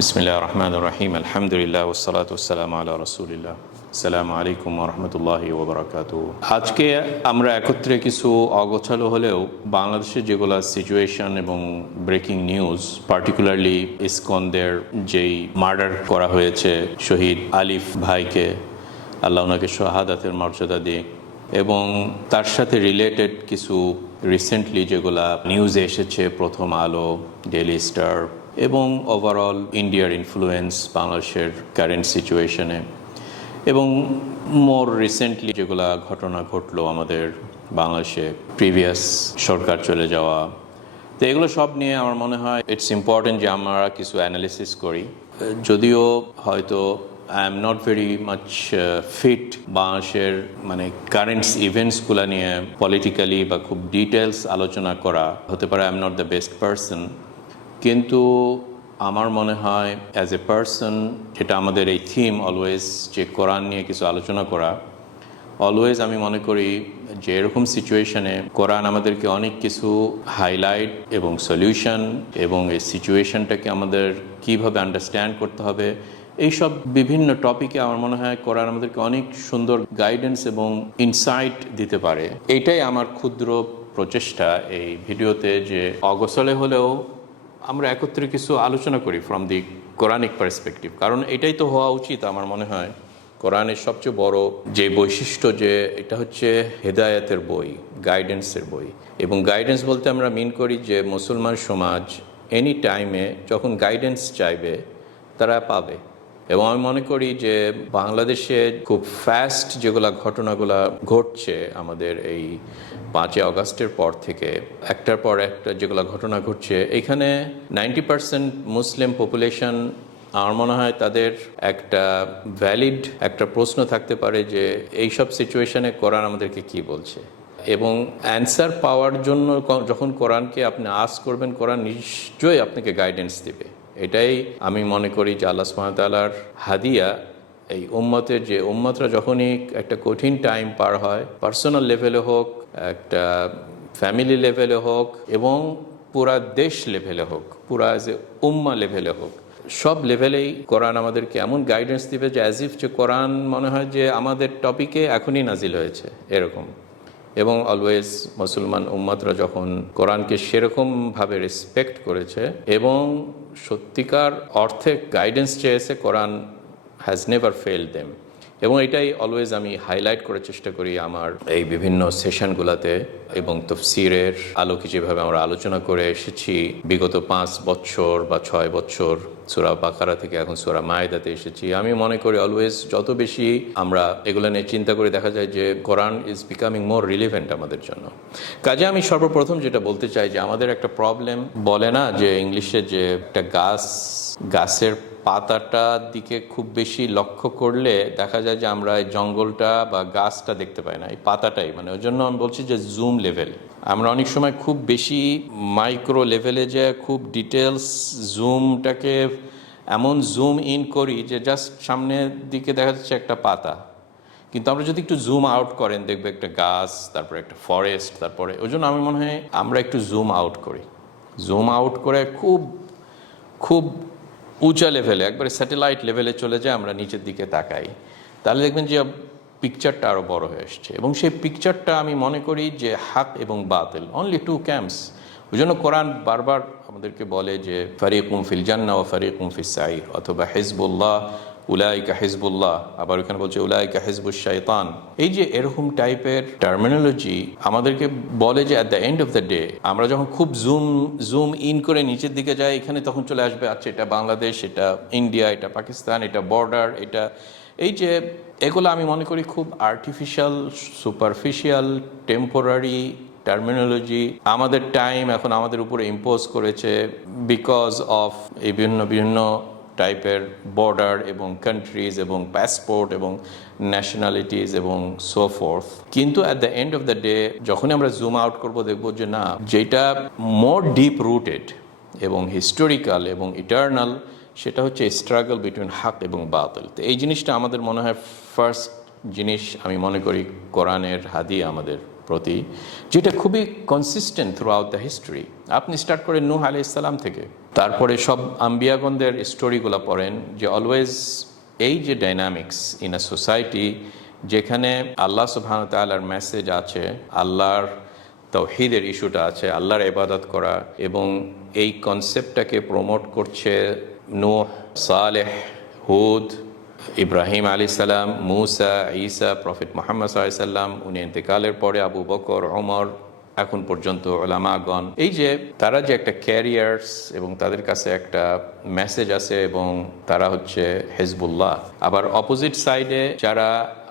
বিসমিল্লাহ রহমান রহিম আলহামদুলিল্লাহ ওসালাত ওসালাম আল্লাহ রসুলিল্লাহ সালাম আলাইকুম রহমতুল্লাহ ওবরাকাত আজকে আমরা একত্রে কিছু অগোছালো হলেও বাংলাদেশের যেগুলো সিচুয়েশন এবং ব্রেকিং নিউজ পার্টিকুলারলি ইসকনদের যেই মার্ডার করা হয়েছে শহীদ আলিফ ভাইকে, আল্লাহ ওনাকে শাহাদাতের মর্যাদা দিয়ে এবং তার সাথে রিলেটেড কিছু রিসেন্টলি যেগুলা নিউজে এসেছে, প্রথম আলো ডেলি স্টার এবং ওভারঅল ইন্ডিয়ার ইনফ্লুয়েন্স বাংলাদেশের কারেন্ট সিচুয়েশনে এবং মোর রিসেন্টলি যেগুলা ঘটনা ঘটলো আমাদের বাংলাদেশে প্রিভিয়াস সরকার চলে যাওয়া। তো এগুলো সব নিয়ে আমার মনে হয় ইটস ইম্পর্টেন্ট যে আমরা কিছু অ্যানালিসিস করি। যদিও হয়তো I am not very much fit বাংলাদেশের মানে কারেন্টস ইভেন্টসগুলো নিয়ে পলিটিক্যালি বা খুব ডিটেলস আলোচনা করা হতে পারে। I am not the best person কিন্তু আমার মনে হয় অ্যাজ এ পার্সন যেটা আমাদের এই থিম অলওয়েজ যে কোরআন নিয়ে কিছু আলোচনা করা অলওয়েজ আমি মনে করি যে এরকম সিচুয়েশনে কোরআন আমাদেরকে অনেক কিছু হাইলাইট এবং সলিউশন এবং এই সিচুয়েশনটাকে আমাদের কীভাবে আন্ডারস্ট্যান্ড করতে হবে, এইসব বিভিন্ন টপিকে আমার মনে হয় কোরআন আমাদেরকে অনেক সুন্দর গাইডেন্স এবং ইনসাইট দিতে পারে। এটাই আমার ক্ষুদ্র প্রচেষ্টা এই ভিডিওতে যে অগসলে হলেও আমরা একত্রে কিছু আলোচনা করি ফ্রম দি কোরআনিক পার্সপেক্টিভ কারণ এটাই তো হওয়া উচিত আমার মনে হয়। কোরআনের সবচেয়ে বড় যে বৈশিষ্ট্য যে, এটা হচ্ছে হেদায়তের বই গাইডেন্সের বই। এবং গাইডেন্স বলতে আমরা মিন করি যে, মুসলমান সমাজ এনি টাইমে যখন গাইডেন্স চাইবে, তারা পাবে। এবং আমি মনে করি যে বাংলাদেশে খুব ফাস্ট যেগুলা ঘটনাগুলা ঘটছে আমাদের এই পাঁচই আগস্টের পর থেকে, একটার পর একটা যেগুলো ঘটনা ঘটছে, এখানে নাইনটি পার্সেন্ট মুসলিম পপুলেশন আমার মনে হয় তাদের একটা ভ্যালিড একটা প্রশ্ন থাকতে পারে যে এইসব সিচুয়েশনে কোরআন আমাদেরকে কি বলছে? এবং অ্যান্সার পাওয়ার জন্য যখন কোরআনকে আপনি আস করবেন, কোরআন নিশ্চয়ই আপনাকে গাইডেন্স দিবে। এটাই আমি মনে করি যে আল্লাহ সুমাতালার হাদিয়া। এই উম্মতের যে উম্মতরা যখনই একটা কঠিন টাইম পার হয় পার্সোনাল লেভেলে হোক, একটা ফ্যামিলি লেভেলে হোক, এবং পুরা দেশ লেভেলে হোক, পুরা যে উম্মা লেভেলে হোক, সব লেভেলেই কোরআন আমাদেরকে এমন গাইডেন্স দিবে যে অ্যাজ ইফ যে কোরআন মনে হয় যে আমাদের টপিকে এখনই নাজিল হয়েছে, এরকম। এবং অলওয়েজ মুসলমান উম্মাদরা যখন কোরআনকে সেরকমভাবে রেসপেক্ট করেছে এবং সত্যিকার অর্থে গাইডেন্স চেয়েছে, Quran has never fail them এবং এটাই অলওয়েজ আমি হাইলাইট করার চেষ্টা করি আমার এই বিভিন্ন সেশনগুলোতে এবং তফসিরের আলোকে যেভাবে আমরা আলোচনা করে এসেছি। বিগত পাঁচ বছর বা ছয় বছর সুরা বাকারা থেকে এখন সুরা মায়েদাতে এসেছি। আমি মনে করি অলওয়েজ যত বেশি আমরা এগুলো নিয়ে চিন্তা করে, দেখা যায় যে Quran is becoming more relevant আমাদের জন্য। কাজে আমি সর্বপ্রথম যেটা বলতে চাই যে আমাদের একটা প্রবলেম বলে না যে ইংলিশে যে একটা গাছ, গাছের পাতাটার দিকে খুব বেশি লক্ষ্য করলে দেখা যায় যে আমরা এই জঙ্গলটা বা গাছটা দেখতে পাই না, এই পাতাটাই। মানে ওই জন্য আমি বলছি যে জুম লেভেল আমরা অনেক সময় খুব বেশি মাইক্রো লেভেলে যে খুব ডিটেলস জুমটাকে এমন জুম ইন করি যে জাস্ট সামনের দিকে দেখা যাচ্ছে একটা পাতা। কিন্তু আমরা যদি একটু জুম আউট করেন, দেখবে একটা গাছ, তারপরে একটা ফরেস্ট তারপরে ওই জন্য আমি মনে হয় আমরা একটু জুম আউট করি। জুম আউট করে খুব খুব উঁচা লেভেলে একবারে স্যাটেলাইট লেভেলে চলে যায়, আমরা নিচের দিকে তাকাই। তাহলে দেখবেন যে পিকচারটা আরও বড় হয়ে আসছে। এবং সেই পিকচারটা আমি মনে করি যে হাক এবং বাতিল অনলি টু ক্যাম্পস ওই জন্য কোরআন বারবার আমাদেরকে বলে যে, ফারিকুম ফিল জান্না ও ফারিকুম ফিস সাইর অথবা হেজবুল্লাহ উলাইকা হিজবুল্লাহ, আবার ওখানে বলছে উলাইকা হিজবুল শাইতান। এই যে এরকম টাইপের টার্মিনোলজি আমাদেরকে বলে যে at the end of the day আমরা যখন খুব জুম জুম ইন করে নিচের দিকে যাই, এখানে তখন চলে আসবে আচ্ছা এটা বাংলাদেশ, এটা ইন্ডিয়া এটা পাকিস্তান, এটা বর্ডার এটা এই যে এগুলো আমি মনে করি খুব আর্টিফিশিয়াল সুপারফিশিয়াল টেম্পোরারি টার্মিনোলজি আমাদের টাইম এখন আমাদের উপরে ইম্পোজ করেছে বিকজ অফ এই বিভিন্ন বিভিন্ন টাইপের বর্ডার এবং কান্ট্রিজ এবং পাসপোর্ট এবং ন্যাশনালিটিস এবং সো ফোর্থ কিন্তু at the end of the day যখনই আমরা জুম আউট করব, দেখব যে না, যেটা মোর ডিপ রুটেড এবং হিস্টোরিক্যাল এবং ইটার্নাল সেটা হচ্ছে স্ট্রাগল বিটুইন হাক এবং বাতিল তো এই জিনিসটা আমাদের মনে হয় ফার্স্ট জিনিস আমি মনে করি কোরআনের হাদিয়ে আমাদের প্রতি, যেটা খুবই consistent throughout the history আপনি স্টার্ট করেন নূহ আলি ইসলাম থেকে। তারপরে সব আম্বিয়াগণদের স্টোরিগুলো পড়েন যে অলওয়েজ এই যে ডাইনামিক্স ইন আ সোসাইটি যেখানে আল্লাহ সুবহান তাল্লার মেসেজ আছে, আল্লাহর তৌহিদের ইস্যুটা আছে, আল্লাহর ইবাদত করা, এবং এই কনসেপ্টটাকে প্রমোট করছে নূহ, সালেহ, হুদ ইব্রাহিম আলী সালাম, মুসা, ঈসা, প্রফেট মোহাম্মদ সাল্লাম, উনি ইন্তেকালের পরে আবু বকর ওমর এখন পর্যন্ত ওলামাগণ এই যে তারা যে একটা ক্যারিয়ার্স এবং তাদের কাছে একটা মেসেজ আছে এবং তারা হচ্ছে হেজবুল্লাহ। আবার অপোজিট সাইডে যারা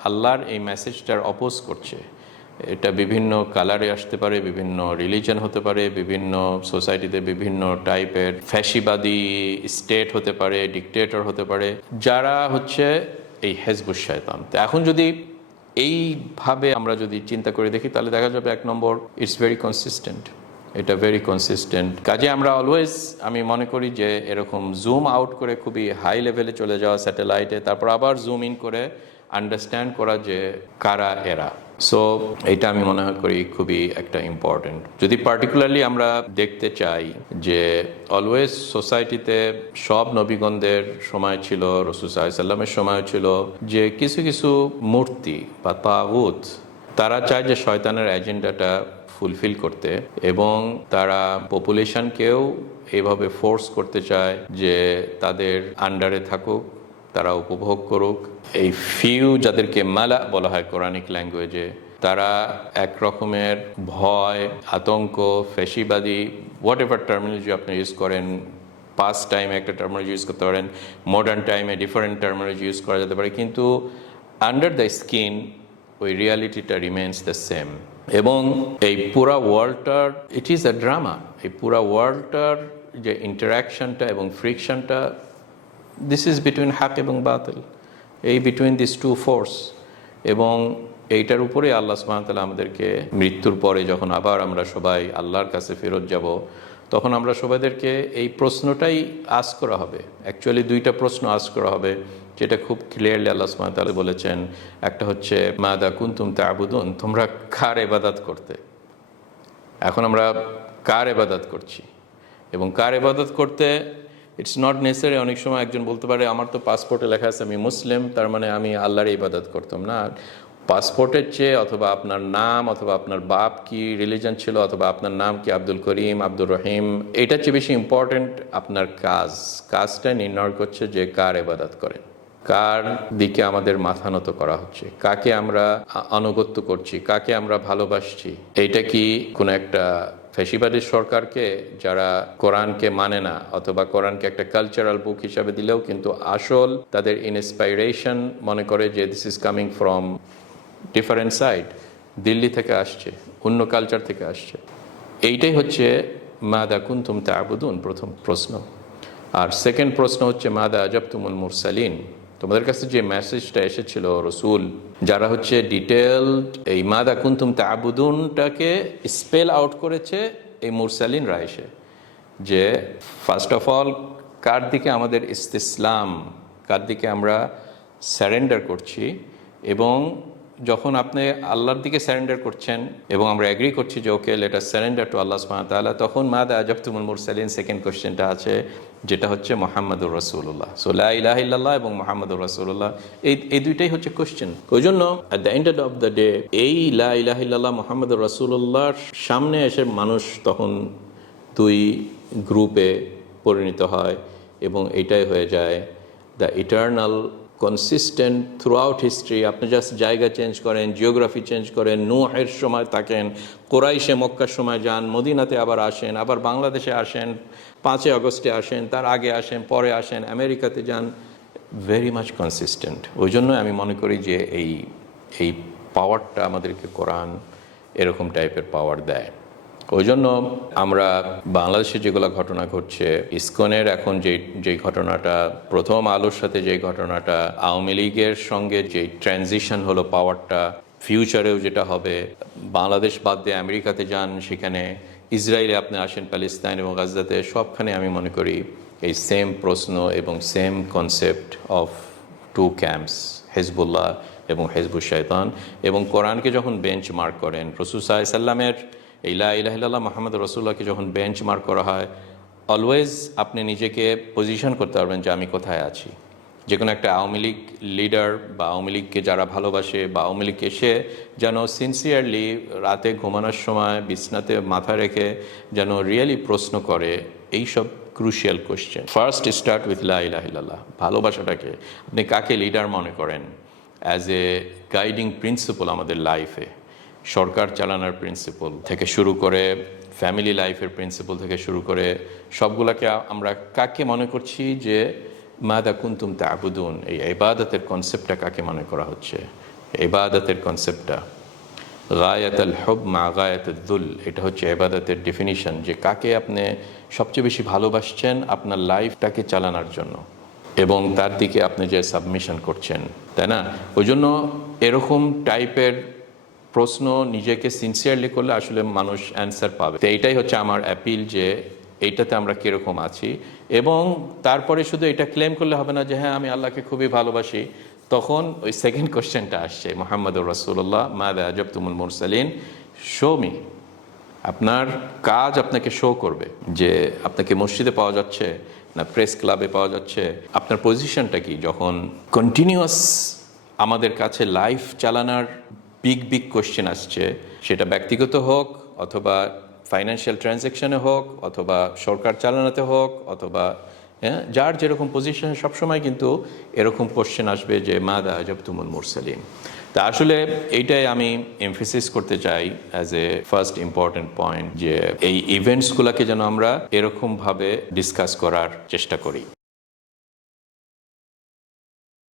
আল্লাহর এই মেসেজটার অপোজ করছে এটা বিভিন্ন কালারে আসতে পারে, বিভিন্ন রিলিজন হতে পারে, বিভিন্ন সোসাইটিতে বিভিন্ন টাইপের ফ্যাসিবাদী স্টেট হতে পারে ডিকটেটর হতে পারে, যারা হচ্ছে এই হেজবুস শয়তান। তো এখন যদি এইভাবে আমরা যদি চিন্তা করে দেখি, তাহলে দেখা যাবে এক নম্বর ইটস ভেরি কনসিস্টেন্ট এটা ভেরি কনসিস্টেন্ট কাজে আমরা অলওয়েজ আমি মনে করি যে এরকম জুম আউট করে খুবই হাই লেভেলে চলে যাওয়া স্যাটেলাইটে তারপর আবার জুম ইন করে আন্ডারস্ট্যান্ড করা যে কারা এরা। সো এটা আমি মনে করি খুবই একটা ইম্পর্টেন্ট যদি পার্টিকুলারলি আমরা দেখতে চাই যে অলওয়েজ সোসাইটিতে সব নবীগণদের সময় ছিল, রসুল সাল্লামের সময় ছিল যে কিছু কিছু মূর্তি বা তাগুত, তারা চায় যে শয়তানের এজেন্ডাটা ফুলফিল করতে এবং তারা পপুলেশনকেও এইভাবে ফোর্স করতে চায় যে তাদের আন্ডারে থাকুক তারা উপভোগ করুক। এই ফিউ যাদেরকে মালা বলা হয় কোরআনিক ল্যাঙ্গুয়েজে তারা এক রকমের ভয়, আতঙ্ক, ফেসিবাদী হোয়াট এভার টার্মিনোলজি আপনি ইউজ করেন পাস্ট টাইমে একটা টার্মিনোলজি ইউজ করতে পারেন মডার্ন টাইমে ডিফারেন্ট টার্মিনোলজি ইউজ করা যেতে পারে, কিন্তু আন্ডার দ্য স্কিন ওই রিয়ালিটিটা রিমেন্স দ্য সেম এবং এই পুরা ওয়ার্ল্ডটার ইট ইজ আ ড্রামা এই পুরা ওয়ার্ল্ডটার যে ইন্টারাকশনটা এবং ফ্রিকশনটা দিস ইজ বিটুইন হাক এবং বাতিল, এই বিটুইন দিস টু ফোর্স এবং এইটার উপরে আল্লাহ সুবাহতাল্লাহ আমাদেরকে মৃত্যুর পরে যখন আবার আমরা সবাই আল্লাহর কাছে ফেরত যাব, তখন আমরা সবাইদেরকে এই প্রশ্নটাই আস করা হবে। অ্যাকচুয়ালি দুইটা প্রশ্ন আস করা হবে, যেটা খুব ক্লিয়ারলি আল্লাহ সুবাহতাল্লাহ বলেছেন। একটা হচ্ছে, মাদা কুন্তুম তাবুদুন? তোমরা কার এবাদাত করতে? এখন আমরা কার এবাদাত করছি? এবং কার এবাদত করতে ইটস নট নেসারি অনেক সময় একজন বলতে পারে, আমার তো পাসপোর্টে লেখা আছে, আমি মুসলিম তার মানে আমি আল্লাহর ইবাদত করতাম। না পাসপোর্টের চেয়ে অথবা আপনার নাম অথবা আপনার বাপ কি রিলিজন ছিল, অথবা আপনার নাম কি আব্দুল করিম, আব্দুর রহিম, এটার চেয়ে বেশি ইম্পর্টেন্ট আপনার কাজ। কাজটা নির্ণয় করছে যে কার এবাদত করেন। কার দিকে আমাদের মাথা নত করা হচ্ছে? কাকে আমরা আনুগত্য করছি? কাকে আমরা ভালোবাসছি? এইটা কি কোনো একটা ফেসিবাদী সরকারকে, যারা কোরআনকে মানে না, অথবা কোরআনকে একটা কালচারাল বুক হিসাবে দিলেও কিন্তু আসল তাদের ইনস্পাইরেশন মনে করে যে this is coming from different side Delhi থেকে আসছে, অন্য কালচার থেকে আসছে। এইটাই হচ্ছে মা কুন্তুম তাবুদুন প্রথম প্রশ্ন। আর সেকেন্ড প্রশ্ন হচ্ছে মাদা আজব তুমুল মুরসালিন। তোমাদের কাছে যে মেসেজটা এসেছিল, রসুল, যারা হচ্ছে ডিটেলড এই মাদা কুন্তুম তাবুদুনটাকে স্পেল আউট করেছে এই মুরসালিন এসে, যে ফার্স্ট অফ অল কার দিকে আমাদের ইস্তিসলাম, কার দিকে আমরা স্যারেন্ডার করছি এবং যখন আপনি আল্লাহর দিকে স্যারেন্ডার করছেন এবং আমরা এগ্রি করছি যে okay later surrender to Allah তাআলা, তখন মাদা আজবতুমুল মুরসালিন সেকেন্ড কোয়েশ্চেনটা আছে যেটা হচ্ছে মোহাম্মদুর রসুল্লাহ সো লা ইলাহা ইল্লাল্লাহ এবং মোহাম্মদুর রসুল্লাহ এই এই দুইটাই হচ্ছে কোশ্চেন ওই জন্য at the end of the day এই লা ইলাহা ইল্লাল্লাহ, মোহাম্মদুর রসুল্লাহর সামনে এসে মানুষ তখন দুই গ্রুপে পরিণত হয় এবং এটাই হয়ে যায় the eternal consistent throughout history আপনি জাস্ট জায়গা চেঞ্জ করেন জিওগ্রাফি চেঞ্জ করেন, নোহের সময় থাকেন, কোরাইশে মক্কার সময় যান, মদিনাতে আবার আসেন, আবার বাংলাদেশে আসেন, পাঁচই আগস্টে আসেন, তার আগে আসেন, পরে আসেন, আমেরিকাতে যান ভেরি মাচ কনসিস্টেন্ট ওই জন্য আমি মনে করি যে এই এই পাওয়ারটা আমাদেরকে কোরআন এরকম টাইপের পাওয়ার দেয়। ওই জন্য আমরা বাংলাদেশে যেগুলো ঘটনা ঘটছে, ইসকনের এখন যে যে ঘটনাটা, প্রথম আলোর সাথে যে ঘটনাটা, আওয়ামী লীগের সঙ্গে যে ট্রানজিশন হলো পাওয়ারটা ফিউচারেও যেটা হবে, বাংলাদেশ বাদ দিয়ে আমেরিকাতে যান, সেখানে ইসরায়েলে আপনি আসেন প্যালেস্তাইন এবং গাজদাতে সবখানে আমি মনে করি এই সেম প্রশ্ন এবং same concept of two camps Hezbollah এবং হেজবুল শয়তান এবং কোরআনকে যখন বেঞ্চ মার্ক করেন, রসুল ইলা ইলাহিল্লাহ মোহাম্মদ রসুল্লাহকে যখন বেঞ্চ মার্ক করা হয় অলওয়েজ আপনি নিজেকে পজিশন করতে পারবেন যে আমি কোথায় আছি। যে কোনো একটা আওয়ামী লীগ লিডার বা আওয়ামী লীগকে যারা ভালোবাসে বা আওয়ামী লীগকে সে যেন সিনসিয়ারলি রাতে ঘুমানোর সময় বিছনাতে মাথা রেখে যেন রিয়েলি প্রশ্ন করে, এইসব crucial question first start with লাইলাহিল্লাহ ভালোবাসাটাকে। আপনি কাকে লিডার মনে করেন? অ্যাজ এ গাইডিং প্রিন্সিপাল আমাদের লাইফে সরকার চালানোর প্রিন্সিপাল থেকে শুরু করে ফ্যামিলি লাইফের প্রিন্সিপাল থেকে শুরু করে সবগুলোকে আমরা কাকে মনে করছি যে মাদা কুন্তুম তাবুদুন? এই ইবাদতের কনসেপ্টটা কাকে মনে করা হচ্ছে? ইবাদতের কনসেপ্টটা গায়াত আল হব মা গায়াত দুল। এটা হচ্ছে এবাদতের ডেফিনিশন যে কাকে আপনি সবচেয়ে বেশি ভালোবাসছেন আপনার লাইফটাকে চালানোর জন্য। এবং তার দিকে আপনি যে সাবমিশন করছেন, তাই না? ওই জন্য এরকম টাইপের প্রশ্ন নিজেকে সিনসিয়ারলি করলে আসলে মানুষ অ্যান্সার পাবে। তো এইটাই হচ্ছে আমার অ্যাপিল যে এইটাতে আমরা কীরকম আছি। এবং তারপরে শুধু এটা ক্লেম করলে হবে না যে হ্যাঁ আমি আল্লাহকে খুবই ভালোবাসি। তখন ওই সেকেন্ড কোশ্চেনটা আসছে, মোহাম্মদুর রাসুল্লাহ মাদা আজব তুমুল মুরসালিন? শো মি আপনার কাজ আপনাকে শো করবে যে আপনাকে মসজিদে পাওয়া যাচ্ছে না প্রেস ক্লাবে পাওয়া যাচ্ছে। আপনার পজিশনটা কি? যখন কন্টিনিউয়াস আমাদের কাছে লাইফ চালানোর বিগ বিগ কোশ্চেন আসছে। সেটা ব্যক্তিগত হোক, অথবা ফাইন্যান্সিয়াল ট্রানজ্যাকশনে হোক, অথবা সরকার চালানোতে হোক, অথবা হ্যাঁ যার যেরকম পজিশন সবসময় কিন্তু এরকম কোশ্চেন আসবে যে মা দা আজব তুমুল মুরসালিম তা আসলে এইটাই আমি এমফেসিস করতে চাই as a first important point যে, এই ইভেন্টসগুলোকে যেন আমরা এরকমভাবে ডিসকাস করার চেষ্টা করি।